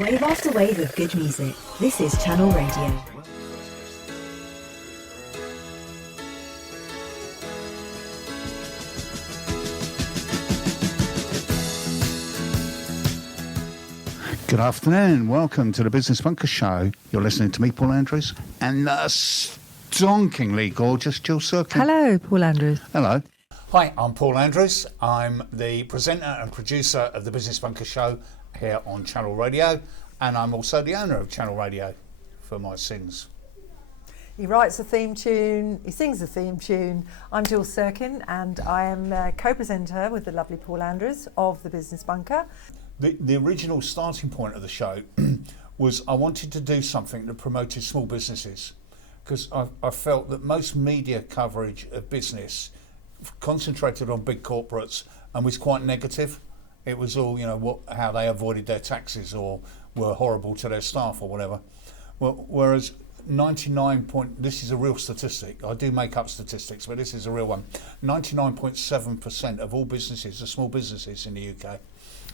Wave after wave of good music. This is Channel Radio. Good afternoon. Welcome to the Business Bunker Show. You're listening to me, Paul Andrews, and the stonkingly gorgeous Jules Serkin. Hello, Paul Andrews. Hello. Hi, I'm Paul Andrews. I'm the presenter and producer of the Business Bunker Show here on Channel Radio, and I'm also the owner of Channel Radio for my sins. He writes the theme tune, he sings the theme tune. I'm Jules Serkin, and I am co-presenter with the lovely Paul Andrews of the Business Bunker. The original starting point of the show was I wanted to do something that promoted small businesses, because I felt that most media coverage of business concentrated on big corporates and was quite negative. It was all, how they avoided their taxes or were horrible to their staff or whatever. Well, whereas this is a real statistic. I do make up statistics, but this is a real one. 99.7% of all businesses are small businesses in the UK.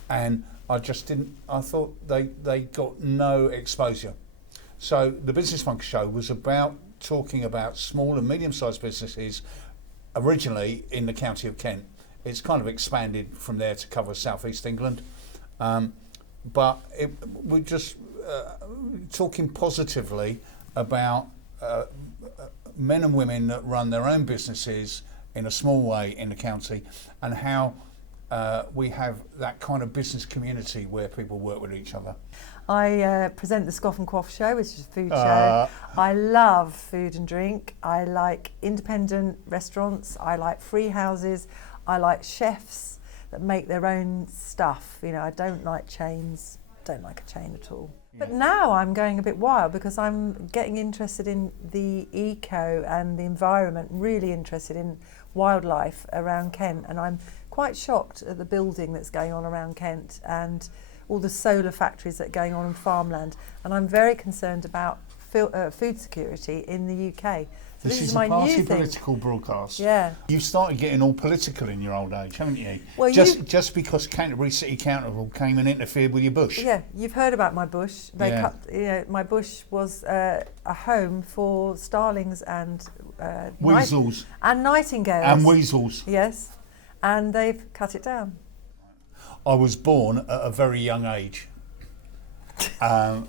And I thought they got no exposure. So the Business Bunker Show was about talking about small and medium-sized businesses originally in the county of Kent. It's kind of expanded from there to cover South East England. But we're just talking positively about men and women that run their own businesses in a small way in the county, and how we have that kind of business community where people work with each other. I present the Scoff and Quaff show, which is a food show. I love food and drink. I like independent restaurants. I like free houses. I like chefs that make their own stuff. I don't like chains. Don't like a chain at all. Yeah. But now I'm going a bit wild because I'm getting interested in the eco and the environment, really interested in wildlife around Kent, and I'm quite shocked at the building that's going on around Kent and all the solar factories that are going on in farmland, and I'm very concerned about food security in the UK. So this is my new thing. Political broadcast. Yeah. You've started getting all political in your old age, haven't you? Well, just because Canterbury City Council came and interfered with your bush. Yeah, you've heard about my bush. They cut. My bush was a home for starlings and weasels and nightingales and weasels. Yes, and they've cut it down. I was born at a very young age. I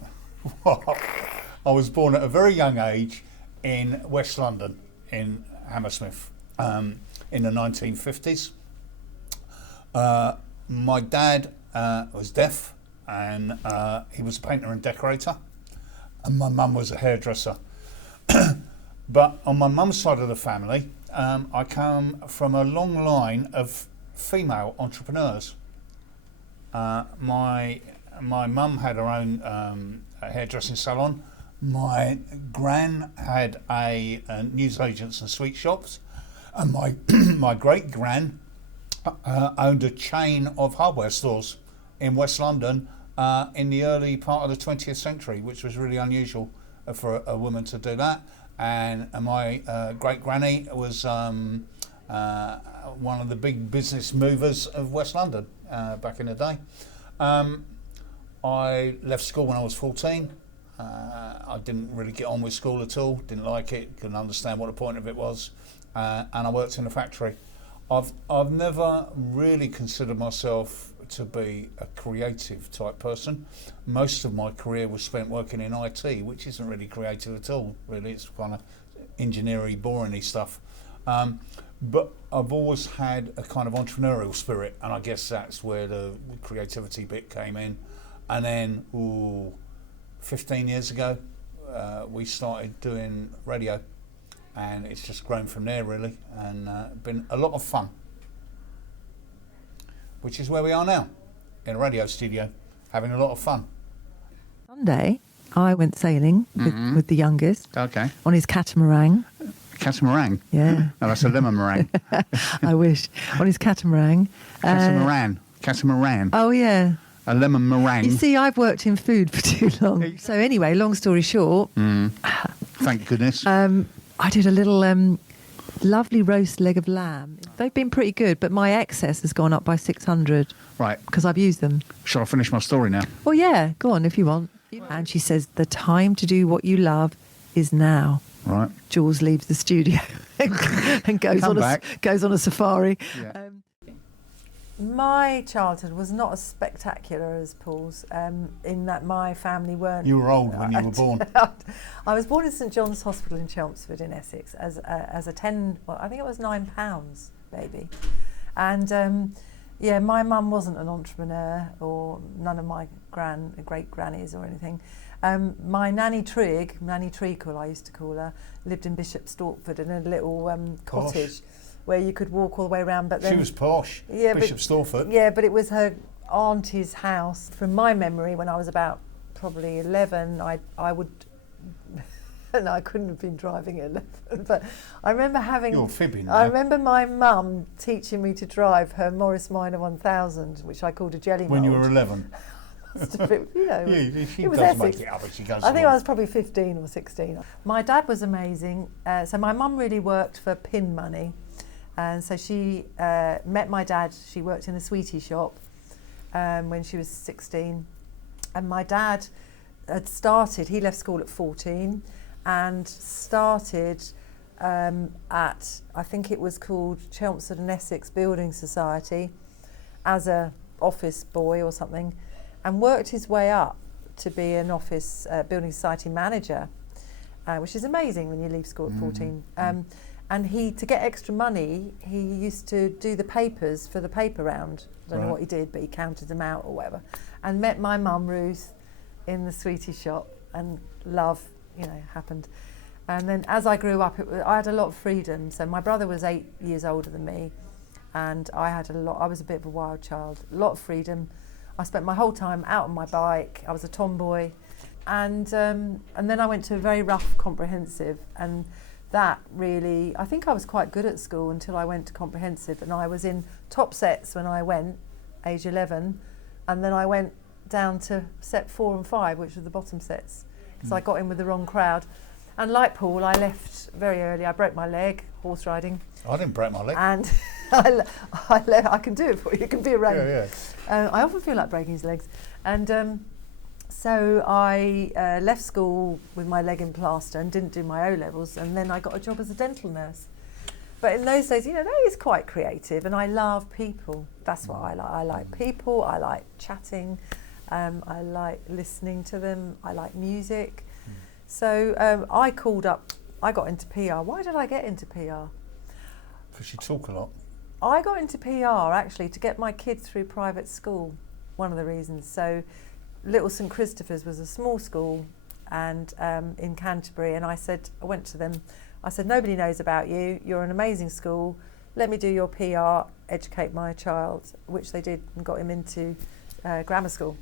was born at a very young age in West London, in Hammersmith, in the 1950s. My dad was deaf, and he was a painter and decorator, and my mum was a hairdresser. But on my mum's side of the family, I come from a long line of female entrepreneurs. My mum had her own hairdressing salon. My gran had a newsagents and sweet shops, and my great gran owned a chain of hardware stores in West London in the early part of the 20th century, which was really unusual for a woman to do that. And my great granny was one of the big business movers of West London back in the day. I left school when I was 14. I didn't really get on with school at all, didn't like it, couldn't understand what the point of it was, and I worked in a factory. I've never really considered myself to be a creative type person. Most of my career was spent working in IT, which isn't really creative at all, really. It's kind of engineering, boring-y stuff. But I've always had a kind of entrepreneurial spirit, and I guess that's where the creativity bit came in. And then, 15 years ago, we started doing radio, and it's just grown from there, really, and been a lot of fun, which is where we are now, in a radio studio, having a lot of fun. Sunday, I went sailing with the youngest. Okay. On his catamaran. Catamaran? Yeah. Oh, that's a lemon meringue. I wish. On his catamaran. Catamaran. Oh, yeah. A lemon meringue. You see, I've worked in food for too long. So anyway, long story short. Thank goodness. I did a little lovely roast leg of lamb. They've been pretty good, but my excess has gone up by 600 Right. because I've used them. Shall I finish my story now? Well, yeah, go on if you want. And she says, the time to do what you love is now. Right. Jules leaves the studio and goes Come on back. goes on a safari. Yeah. My childhood was not as spectacular as Paul's, in that my family weren't. You were old when you were born. I was born in St John's Hospital in Chelmsford in Essex as a 10, well, I think it was £9 baby. And yeah, my mum wasn't an entrepreneur, or none of my great grannies or anything. My nanny Trig, Nanny Treacle I used to call her, lived in Bishop Stortford in a little cottage where you could walk all the way around. But then She was posh, yeah, Bishop Stortford. Yeah, but it was her auntie's house. From my memory, when I was about probably 11, I would... No, I couldn't have been driving at 11, but I remember having... You're fibbing I now. remember my mum teaching me to drive her Morris Minor 1000, which I called a jelly mould. When you were 11. Must have been, you know, Yeah, she it was does Essex. make it up, but she goes I think along. I was probably 15 or 16. My dad was amazing. So my mum really worked for pin money. And so she met my dad. She worked in a sweetie shop when she was 16. And my dad had started, he left school at 14 and started at, I think it was called Chelmsford and Essex Building Society, as a office boy or something, and worked his way up to be an office building society manager, which is amazing when you leave school at 14. And he, to get extra money, he used to do the papers for the paper round. I don't know what he did, but he counted them out or whatever. And met my mum, Ruth, in the sweetie shop, and love, happened. And then as I grew up, I had a lot of freedom. So my brother was 8 years older than me, and I was a bit of a wild child, a lot of freedom. I spent my whole time out on my bike. I was a tomboy. And then I went to a very rough comprehensive, and that really, I think I was quite good at school until I went to comprehensive, and I was in top sets when I went, age 11, and then I went down to set 4 and 5, which were the bottom sets, because I got in with the wrong crowd. And like Paul, I left very early. I broke my leg, horse riding. I didn't break my leg. And I left. I can do it for you. It can be arranged. Yeah. I often feel like breaking his legs. And so I left school with my leg in plaster and didn't do my O-levels, and then I got a job as a dental nurse. But in those days, that is quite creative, and I love people. That's what I like. I like people, I like chatting, I like listening to them, I like music. So I got into PR. Why did I get into PR? Because you talk a lot. I got into PR actually to get my kids through private school, one of the reasons. So Little St Christopher's was a small school and in Canterbury, and I went to them, I said, nobody knows about you, you're an amazing school, let me do your PR, educate my child, which they did, and got him into grammar school.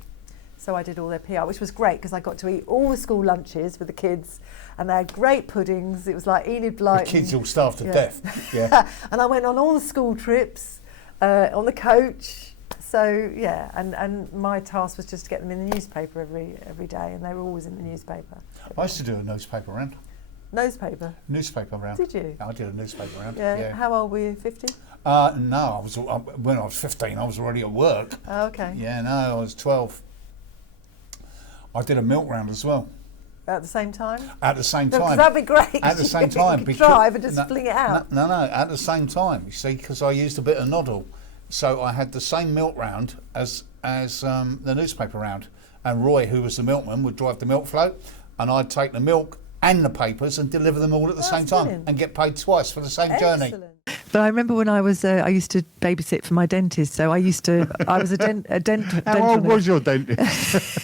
So I did all their PR, which was great because I got to eat all the school lunches with the kids, and they had great puddings. It was like Enid Blyton. The kids all starved to death. Yeah. And I went on all the school trips, on the coach. So yeah, and my task was just to get them in the newspaper every day, and they were always in the newspaper. I used to do a newspaper round. Newspaper round. Did you? I did a newspaper round. Yeah. How old were you? 50? No, when I was 15, I was already at work. Oh, okay. Yeah, no, I was 12. I did a milk round as well. At the same time? At the same No, 'cause time. that'd be great. At the same time. You could drive and just fling it out. No, at the same time, you see, because I used a bit of noddle. So I had the same milk round as the newspaper round. And Roy, who was the milkman, would drive the milk float, and I'd take the milk and the papers and deliver them all at the same time, brilliant. and get paid twice for the same journey. Excellent. But I remember when I used to babysit for my dentist, so I was a dental How old nurse. was your dentist?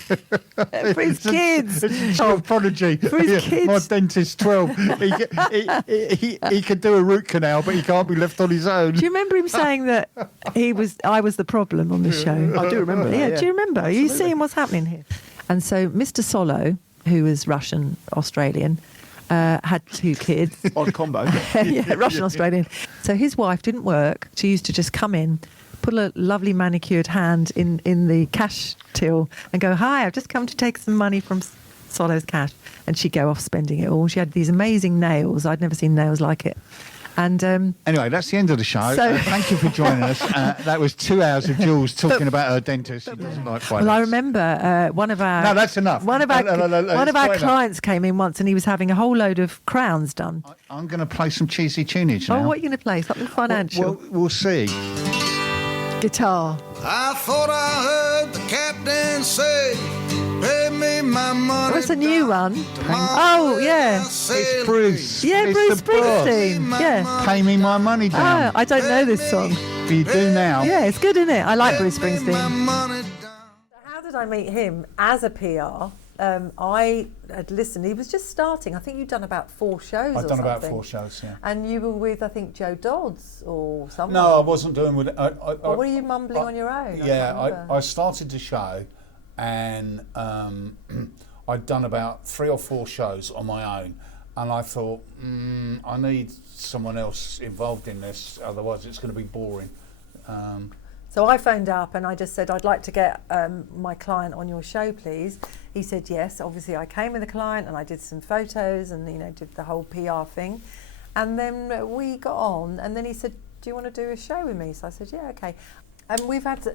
For his kids. It's a child prodigy. For his kids. My dentist's 12. He can do a root canal, but he can't be left on his own. Do you remember him saying that I was the problem on the show? I do remember that, yeah. Do you remember? Are you Absolutely. seeing what's happening here? And so Mr. Solo, who was Russian Australian, had 2 kids. Odd combo. Yeah, Russian Australian. So his wife didn't work. She used to just come in, put a lovely manicured hand in the cash till and go, "Hi, I've just come to take some money from Solo's cash." And she'd go off spending it all. She had these amazing nails. I'd never seen nails like it. And Anyway, that's the end of the show. So- Thank you for joining us. That was 2 hours of Jules talking about her dentist. She doesn't like finance. well, I remember one of our No, that's enough. One of our No, one of it's our quite enough. clients came in once, and he was having a whole load of crowns done. I'm going to play some cheesy tunage now. Oh, what are you going to play? Something financial? We'll see. Guitar. I thought I heard the captain say, pay me my money. Oh, it's a new one. Oh, yeah. It's Bruce. Yeah, It's Bruce the boss. Springsteen. Yeah. Pay me my money Oh, down. I don't know this song. But you do now. Yeah, it's good, isn't it? I like Bruce My Springsteen. money down. How did I meet him? As a PR, I had listened. He was just starting. I think you'd done about 4 shows. I've or done about something. 4 shows, yeah. And you were with, I think, Joe Dodds or something. No, I wasn't doing with it. Or were you mumbling on your own? I started the show, and I'd done about 3 or 4 shows on my own, and I thought, I need someone else involved in this, otherwise it's going to be boring. So I phoned up and I just said, I'd like to get my client on your show, please. He said yes. Obviously, I came with a client and I did some photos and, did the whole PR thing. And then we got on, and then he said, do you want to do a show with me? So I said, yeah, okay. And we've had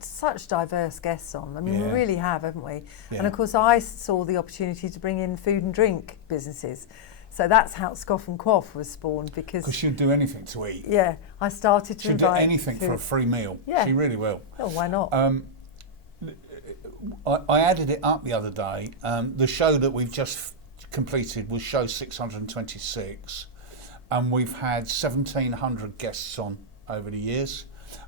such diverse guests on. I mean, we Yeah. really have, haven't we? Yeah. And of course, I saw the opportunity to bring in food and drink businesses. So that's how Scoff and Quaff was spawned, because Because she'll do anything to eat. yeah, I started to She'll do invite anything for a food. free meal. Yeah. She really will. Oh, why not? I added it up the other day. The show that we've just completed was show 626, and we've had 1,700 guests on over the years.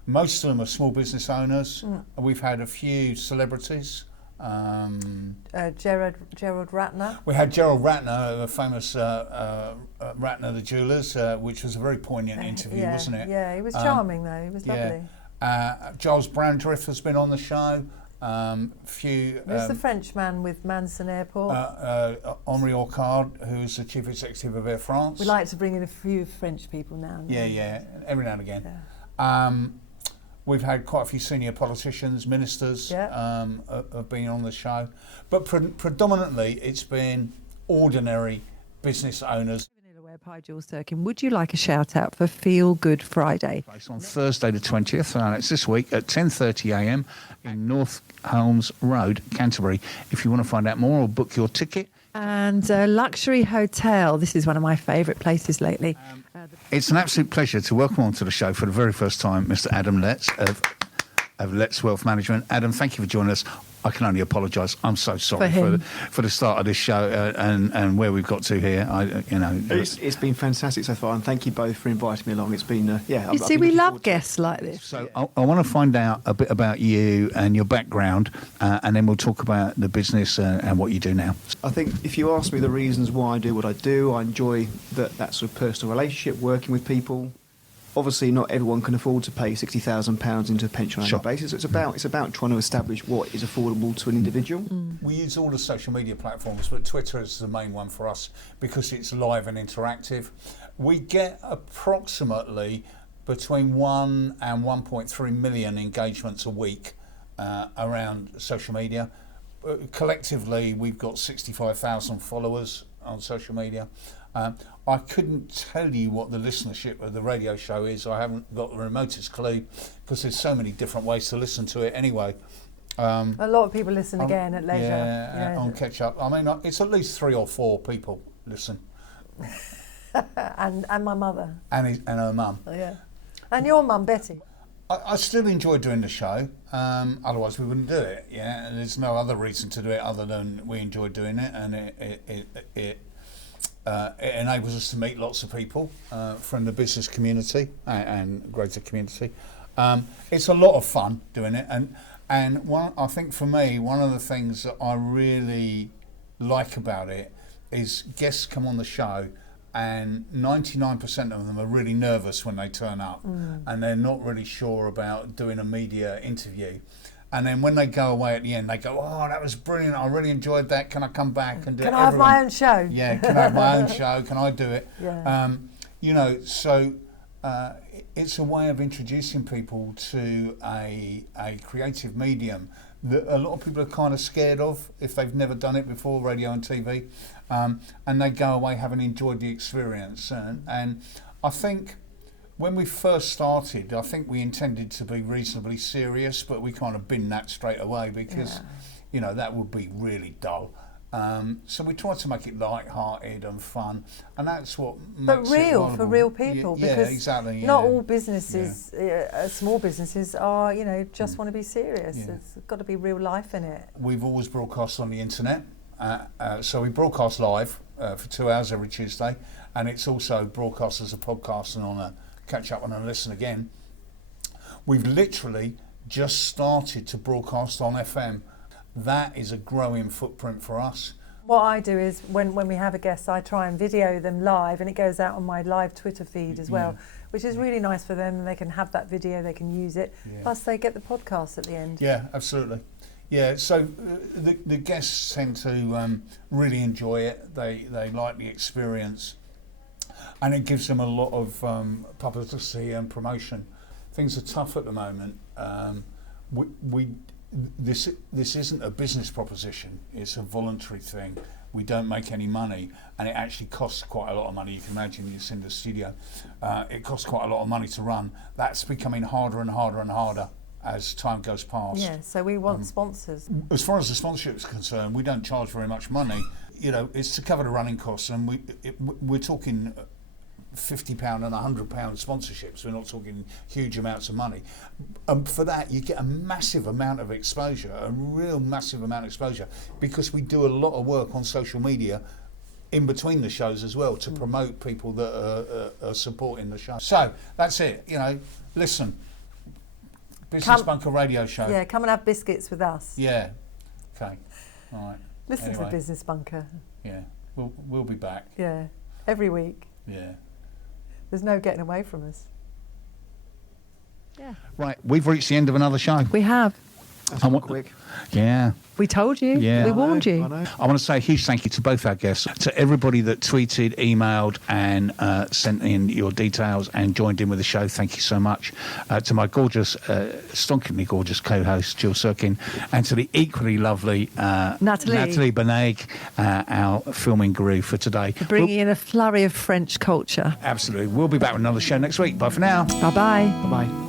Most of them are small business owners. We've had a few celebrities. Gerald Ratner. We had Gerald Ratner, the famous Ratner the Jewellers, which was a very poignant interview, yeah, wasn't it? Yeah, he was charming though. He was lovely. Giles Brandreth has been on the show. Few. Who's the Frenchman with Manson Airport? Henri Orcard, who's the chief executive of Air France. We like to bring in a few French people now. And then. Yeah, every now and again. Yeah. We've had quite a few senior politicians, ministers have been on the show, but predominantly it's been ordinary business owners. Hi, Jules Serkin. Would you like a shout out for Feel Good Friday? It's on Thursday the 20th, and it's this week at 10:30 a.m. in North Holmes Road, Canterbury. If you want to find out more or book your ticket. And Luxury Hotel. This is one of my favourite places lately. It's an absolute pleasure to welcome onto the show for the very first time Mr. Adam Letts of Letts Wealth Management. Adam, thank you for joining us. I can only apologise. I'm so sorry for the start of this show and where we've got to here. It's been fantastic so far, and thank you both for inviting me along. It's been You see, we love guests like this. So I want to find out a bit about you and your background, and then we'll talk about the business and what you do now. I think if you ask me the reasons why I do what I do, I enjoy that sort of personal relationship, working with people. Obviously, not everyone can afford to pay £60,000 into a pension on an annual basis. It's about trying to establish what is affordable to an individual. We use all the social media platforms, but Twitter is the main one for us because it's live and interactive. We get approximately between 1 and 1.3 million engagements a week around social media. Collectively, we've got 65,000 followers on social media. I couldn't tell you what the listenership of the radio show is. I haven't got the remotest clue because there's so many different ways to listen to it anyway. A lot of people listen again at leisure. Yeah, on catch up. I mean, it's at least 3 or 4 people listen. and my mother. And her mum. Oh, yeah. And your mum, Betty. I still enjoy doing the show. Otherwise, we wouldn't do it. Yeah, and there's no other reason to do it other than we enjoy doing it, and it enables us to meet lots of people from the business community and greater community. It's a lot of fun doing it, and I think for me, one of the things that I really like about it is guests come on the show, and 99% of them are really nervous when they turn up, and they're not really sure about doing a media interview. And then when they go away at the end, they go, "Oh, that was brilliant! I really enjoyed that. Can I come back and do it?" Can I have my own show? Yeah, can I have my own show? Can I do it? Yeah. So it's a way of introducing people to a creative medium that a lot of people are kind of scared of if they've never done it before, radio and TV, and they go away having enjoyed the experience. And I think when we first started, I think we intended to be reasonably serious, but we kind of binned that straight away because, you know, that would be really dull. So we tried to make it light-hearted and fun, and that's what makes but real it for real people. Yeah, because exactly. Not all businesses, small businesses, are just want to be serious. Yeah. It's got to be real life in it. We've always broadcast on the internet, so we broadcast live for 2 hours every Tuesday, and it's also broadcast as a podcast and on a catch up and a listen again. We've literally just started to broadcast on FM. That is a growing footprint for us. What I do is when we have a guest, I try and video them live, and it goes out on my live Twitter feed as well, which is really nice for them. And they can have that video, they can use it. Plus they get the podcast at the end. Yeah, absolutely. Yeah, so the guests tend to really enjoy it. They like the experience, and it gives them a lot of publicity and promotion. Things are tough at the moment. This isn't a business proposition, it's a voluntary thing. We don't make any money, and it actually costs quite a lot of money. You can imagine it's in the studio. It costs quite a lot of money to run. That's becoming harder and harder and harder as time goes past. Yeah, so we want sponsors. As far as the sponsorship is concerned, we don't charge very much money. You know, it's to cover the running costs, and we're talking £50 and £100 sponsorships. We're not talking huge amounts of money. For that, you get a massive amount of exposure, a real massive amount of exposure, because we do a lot of work on social media in between the shows as well to promote people that are supporting the show. So that's it. You know, listen, Business Bunker Radio Show. Yeah, come and have biscuits with us. Yeah. Okay. All right. Listen to the Business Bunker. Yeah. We'll be back. Yeah. Every week. Yeah. There's no getting away from us. Yeah. Right, we've reached the end of another show. We have. That's quick. Yeah. We told you. Yeah. We warned you. I know. I want to say a huge thank you to both our guests, to everybody that tweeted, emailed and sent in your details and joined in with the show. Thank you so much. To my gorgeous, stonkingly gorgeous co-host, Jules Serkin, and to the equally lovely Natalie Beneg, our filming guru for today. For bringing in a flurry of French culture. Absolutely. We'll be back with another show next week. Bye for now. Bye-bye. Bye-bye.